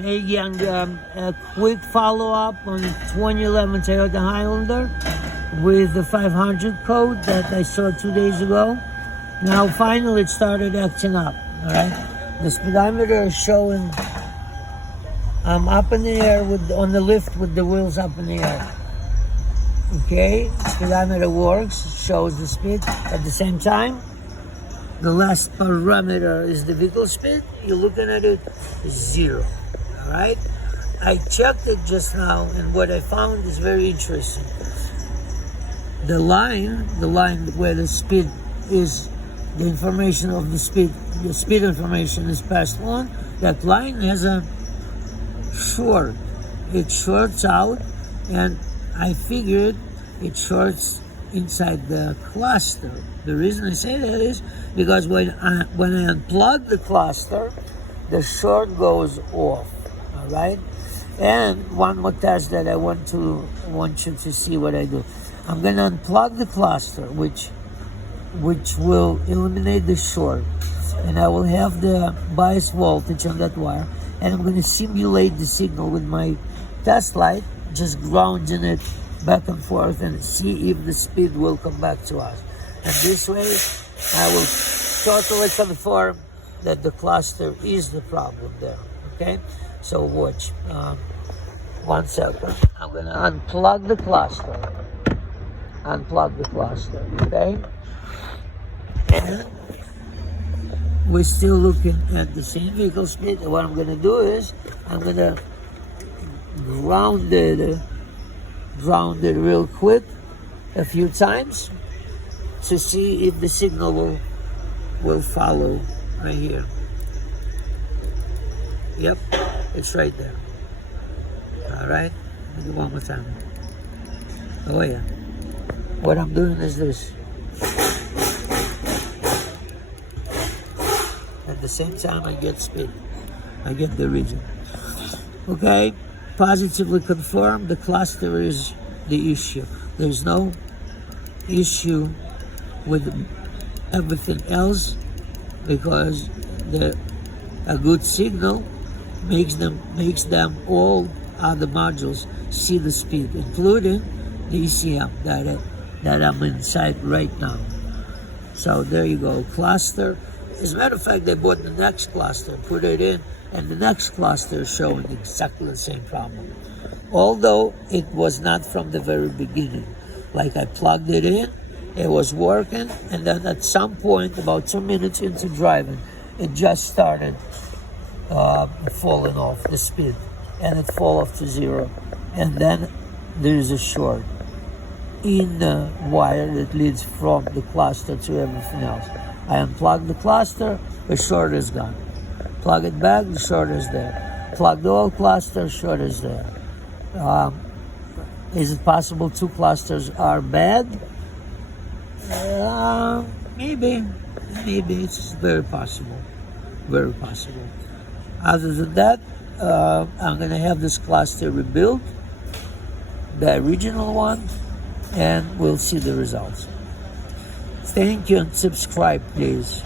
a quick follow-up on 2011 Toyota Highlander with the 500 code that I saw 2 days ago. Now finally it started acting up. All right, the speedometer is showing I'm up in the air on the lift with the wheels up in the air. Okay, speedometer works, shows the speed. At the same time, the last parameter is the vehicle speed. You're looking at it, 0. All right, I checked it just now, and what I found is very interesting. The line where the speed is, the information of the speed information is passed on. That line has a short. It shorts out, and I figured it shorts inside the cluster. The reason I say that is because when I unplug the cluster, the short goes off. All right, and one more test that I want you to see what I do. I'm going to unplug the cluster, which will eliminate the short, and I will have the bias voltage on that wire, and I'm going to simulate the signal with my test light, just grounding it back and forth, and see if the speed will come back to us. And this way I will totally confirm that the cluster is the problem there. Okay, so watch. 1 second. I'm going to unplug the cluster. Okay, and we're still looking at the same vehicle speed. And what I'm going to do is I'm going to ground it real quick a few times to see if the signal will follow right here. Yep, it's right there. All right, let me do one more time. Oh yeah. What I'm doing is this. At the same time, I get speed. I get the region. Okay, positively confirmed the cluster is the issue. There's no issue with everything else, because a good signal makes them all other modules see the speed, including the ECM that I'm inside right now. So there you go, cluster. As a matter of fact, I bought the next cluster, put it in, and the next cluster is showing exactly the same problem. Although it was not from the very beginning. Like I plugged it in, it was working, and then at some point, about 2 minutes into driving, it just started falling off the speed, and it fall off to 0. And then there's a short in the wire that leads from the cluster to everything else. I unplug the cluster, the short is gone. Plug it back, the short is there. Plug the old cluster, short is there. Is it possible 2 clusters are bad? Maybe. It's very possible. Very possible. Other than that, I'm going to have this cluster rebuilt, the original one, and we'll see the results. Thank you, and subscribe, please.